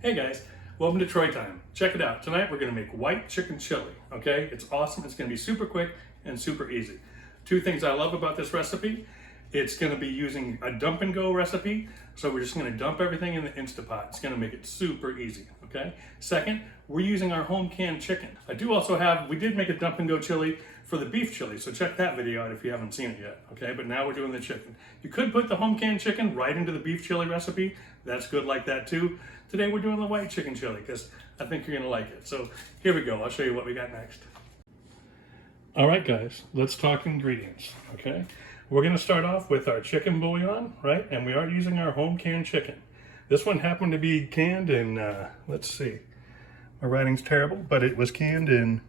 Hey guys, welcome to Troy Time. Check it out. Tonight we're going to make white chicken chili, okay? It's awesome. It's going to be super quick and super easy. Two things I love about this recipe. It's going to be using a dump and go recipe, so we're just going to dump everything in the Instapot. It's going to make it super easy, okay? Second, we're using our home canned chicken. We did make a dump and go chili for the beef chili, so check that video out if you haven't seen it yet, okay? But now we're doing the chicken. You could put the home canned chicken right into the beef chili recipe. That's good like that too. Today we're doing the white chicken chili because I think you're gonna like it. So here we go, I'll show you what we got next. All right guys, let's talk ingredients, okay? We're gonna start off with our chicken bouillon, right? And we are using our home canned chicken. This one happened to be canned in, let's see, my writing's terrible, but it was canned in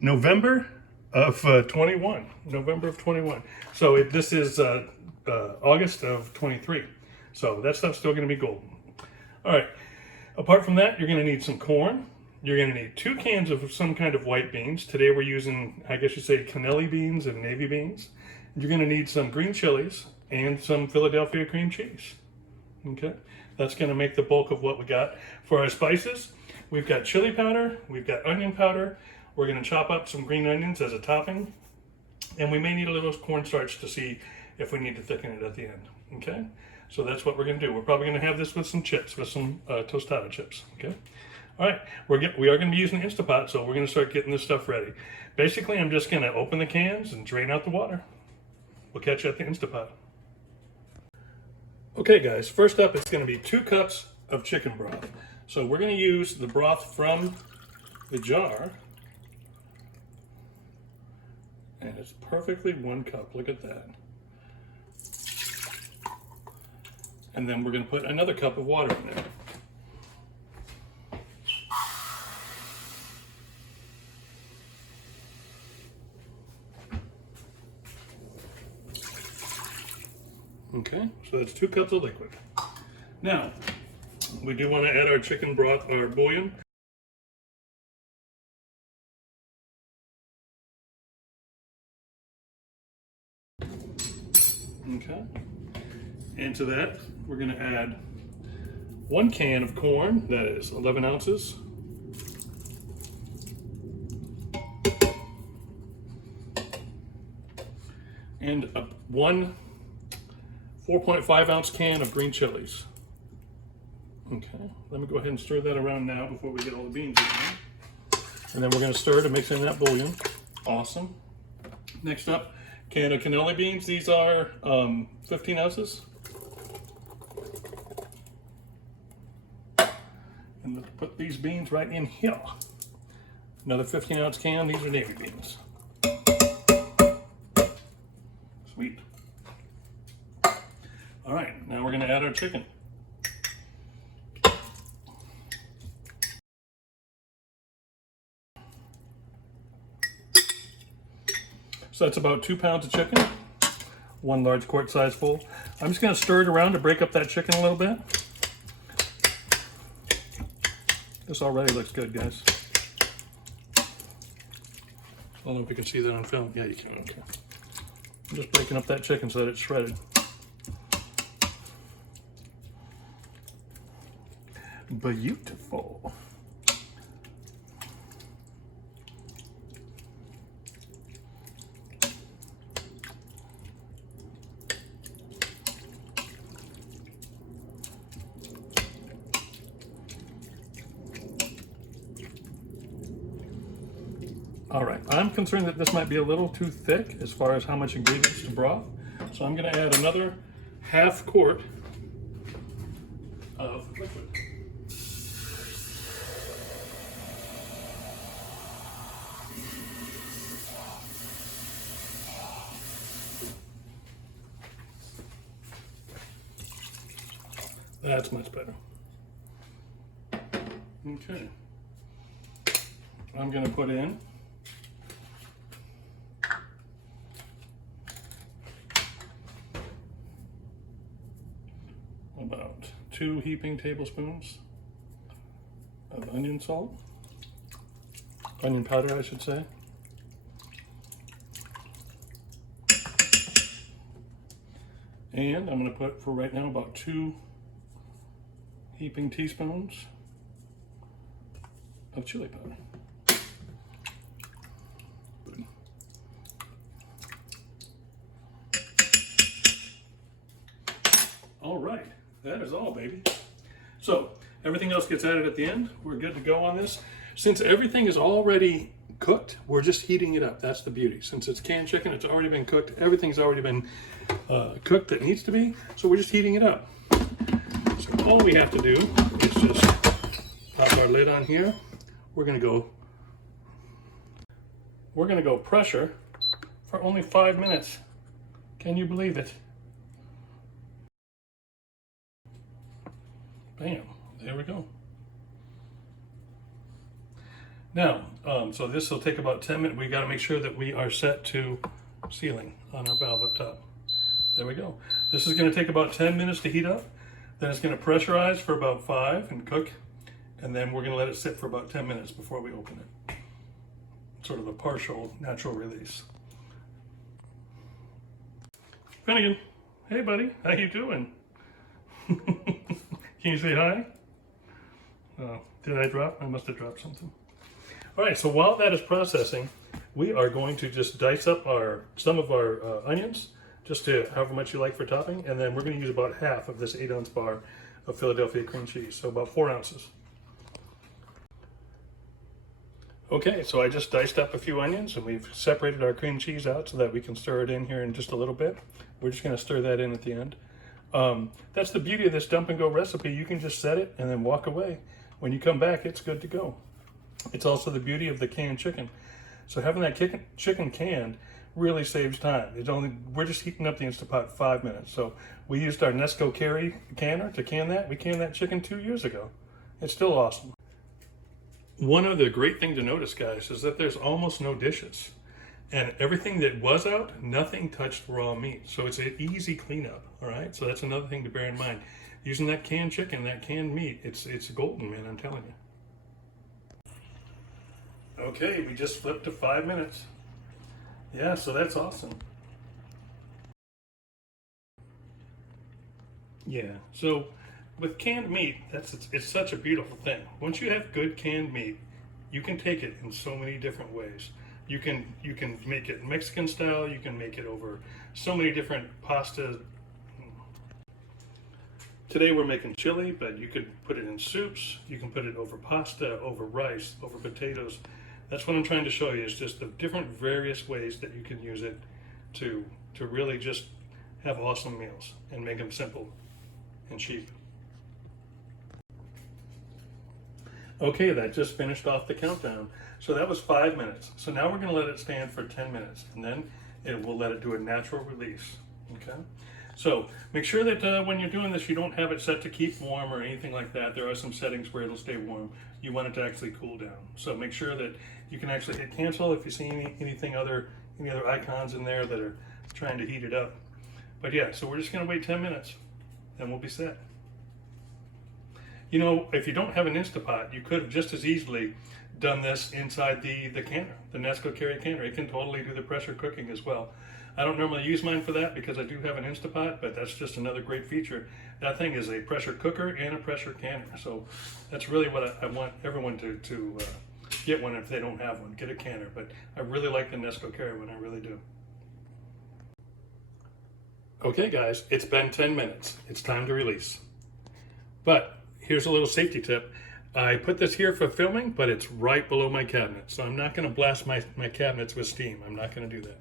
November of 21. November of 21. So this is August of 23. So that stuff's still gonna be golden. All right, apart from that, you're gonna need some corn. You're gonna need 2 cans of some kind of white beans. Today we're using, I guess you say, cannelli beans and navy beans. You're gonna need some green chilies and some Philadelphia cream cheese. Okay, that's gonna make the bulk of what we got. For our spices, we've got chili powder, we've got onion powder. We're gonna chop up some green onions as a topping. And we may need a little cornstarch to see if we need to thicken it at the end, okay? So that's what we're gonna do. We're probably gonna have this with some chips, with some tostada chips, okay? All right, we are gonna be using Instapot, so we're gonna start getting this stuff ready. Basically, I'm just gonna open the cans and drain out the water. We'll catch you at the Instapot. Okay guys, first up, it's gonna be 2 cups of chicken broth. So we're gonna use the broth from the jar. And it's perfectly 1 cup, look at that. And then we're gonna put another cup of water in there. Okay, so that's 2 cups of liquid. Now, we do want to add our chicken broth, our bouillon. Okay, and to that, we're going to add 1 can of corn, that is 11 ounces. And one 4.5 ounce can of green chilies. Okay, let me go ahead and stir that around now before we get all the beans in there. And then we're going to stir to mix in that bouillon. Awesome. Next up, can of cannelli beans. These are 15 ounces. And let's put these beans right in here. Another 15 ounce can. These are navy beans. Sweet. All right, now we're going to add our chicken. So that's about 2 pounds of chicken, 1 large quart size full. I'm just going to stir it around to break up that chicken a little bit. This already looks good, guys. I don't know if you can see that on film. Yeah, you can. Okay. I'm just breaking up that chicken so that it's shredded. Beautiful. All right, I'm concerned that this might be a little too thick as far as how much ingredients to broth. So I'm gonna add another half quart of liquid. That's much better. Okay. I'm gonna put in about 2 heaping tablespoons of onion salt, onion powder I should say. And I'm going to put, for right now, about 2 heaping teaspoons of chili powder. All right, that is all, baby. So everything else gets added at the end. We're good to go on this. Since everything is already cooked, we're just heating it up. That's the beauty. Since it's canned chicken, it's already been cooked. Everything's already been cooked that needs to be. So we're just heating it up. So all we have to do is just pop our lid on here. We're gonna go pressure for only 5 minutes. Can you believe it? Bam, there we go. Now, so this will take about 10 minutes. We got to make sure that we are set to sealing on our valve up top. There we go. This is going to take about 10 minutes to heat up. Then it's going to pressurize for about 5 and cook. And then we're going to let it sit for about 10 minutes before we open it. Sort of a partial natural release. Finnegan, hey buddy, how you doing? Can you say hi? Did I drop? I must have dropped something. All right, so while that is processing, we are going to just dice up some of our onions, just to however much you like for topping, and then we're going to use about half of this 8-ounce bar of Philadelphia cream cheese, so about 4 ounces. Okay, so I just diced up a few onions, and we've separated our cream cheese out so that we can stir it in here in just a little bit. We're just going to stir that in at the end. That's the beauty of this dump and go recipe. You can just set it and then walk away. When you come back, it's good to go. It's also the beauty of the canned chicken. So having that chicken canned really saves time. We're just heating up the Instapot 5 minutes. So we used our Nesco Carry canner to can that. We canned that chicken 2 years ago. It's still awesome. One other great thing to notice, guys, is that there's almost no dishes. And everything that was out, nothing touched raw meat. So it's an easy cleanup, all right? So that's another thing to bear in mind. Using that canned chicken, that canned meat, it's golden, man, I'm telling you. Okay, we just flipped to 5 minutes. Yeah, so that's awesome. Yeah, so with canned meat, it's such a beautiful thing. Once you have good canned meat, you can take it in so many different ways. You can make it Mexican style, you can make it over so many different pastas. Today we're making chili, but you could put it in soups, you can put it over pasta, over rice, over potatoes. That's what I'm trying to show you, is just the different various ways that you can use it to really just have awesome meals and make them simple and cheap. Okay, that just finished off the countdown. So that was 5 minutes. So now we're gonna let it stand for 10 minutes and then we'll let it do a natural release, okay? So make sure that when you're doing this, you don't have it set to keep warm or anything like that. There are some settings where it'll stay warm. You want it to actually cool down. So make sure that you can actually hit cancel if you see any other icons in there that are trying to heat it up. But yeah, so we're just gonna wait 10 minutes and we'll be set. You know, if you don't have an Instapot, you could have just as easily done this inside the canner, the Nesco Carry canner. It can totally do the pressure cooking as well. I don't normally use mine for that because I do have an Instapot, but that's just another great feature. That thing is a pressure cooker and a pressure canner. So that's really what I want everyone to get one if they don't have one. Get a canner, but I really like the Nesco Carry one, I really do. Okay guys, it's been 10 minutes. It's time to release. But here's a little safety tip. I put this here for filming, but it's right below my cabinet. So I'm not gonna blast my cabinets with steam. I'm not gonna do that.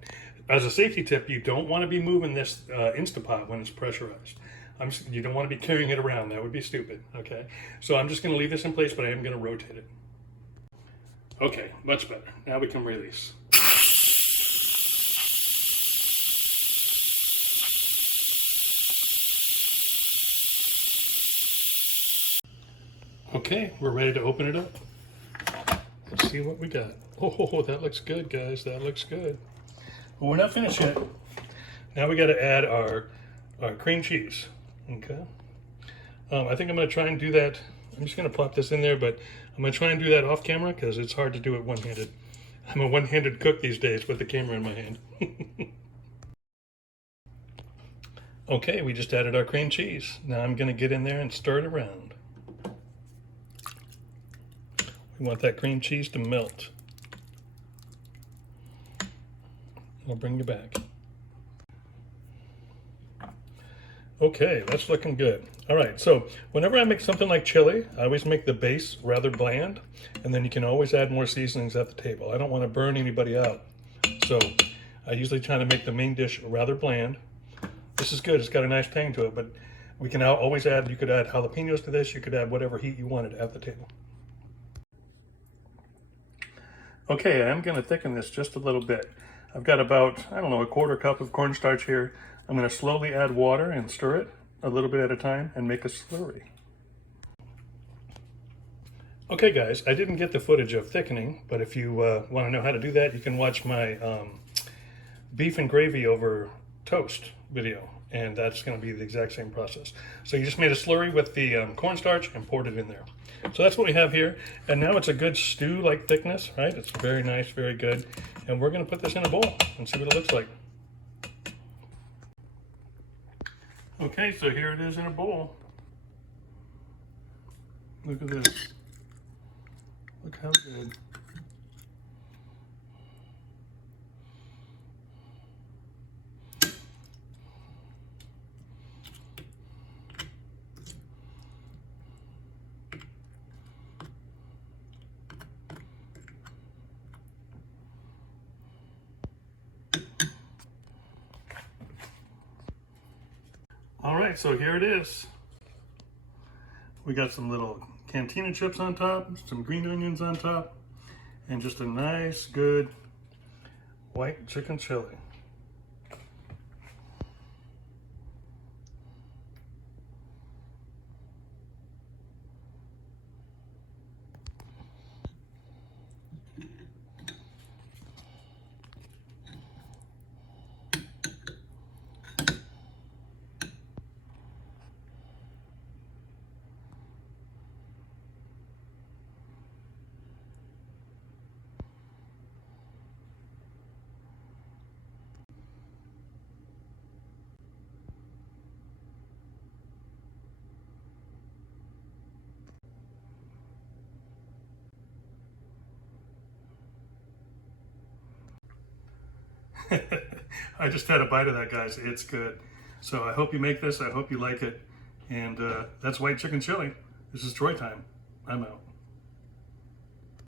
As a safety tip, you don't wanna be moving this Instapot when it's pressurized. You don't wanna be carrying it around. That would be stupid, okay? So I'm just gonna leave this in place, but I am gonna rotate it. Okay, much better. Now we can release. Okay, we're ready to open it up. Let's see what we got. Oh, that looks good, guys. That looks good. But we're not finished yet. Now we got to add our cream cheese. Okay. I think I'm going to try and do that. I'm just going to plop this in there, but I'm going to try and do that off camera because it's hard to do it one-handed. I'm a one-handed cook these days with the camera in my hand. Okay, we just added our cream cheese. Now I'm going to get in there and stir it around. We want that cream cheese to melt. We'll bring you back. Okay, that's looking good. All right, so whenever I make something like chili, I always make the base rather bland, and then you can always add more seasonings at the table. I don't want to burn anybody out. So I usually try to make the main dish rather bland. This is good, it's got a nice tang to it, but we can always add, you could add jalapenos to this, you could add whatever heat you wanted at the table. Okay, I'm gonna thicken this just a little bit. I've got about, I don't know, a quarter cup of cornstarch here. I'm gonna slowly add water and stir it a little bit at a time and make a slurry. Okay guys, I didn't get the footage of thickening, but if you want to know how to do that, you can watch my beef and gravy over toast video, and that's going to be the exact same process. So you just made a slurry with the cornstarch and poured it in there. So that's what we have here, and now it's a good stew-like thickness, right? It's very nice, very good, and we're going to put this in a bowl and see what it looks like. Okay, so here it is in a bowl. Look at this. Look how good. All right, so here it is. We got some little cantina chips on top, some green onions on top, and just a nice, good white chicken chili. I just had a bite of that, guys. It's good. So I hope you make this. I hope you like it. And that's white chicken chili. This is Troy time. I'm out.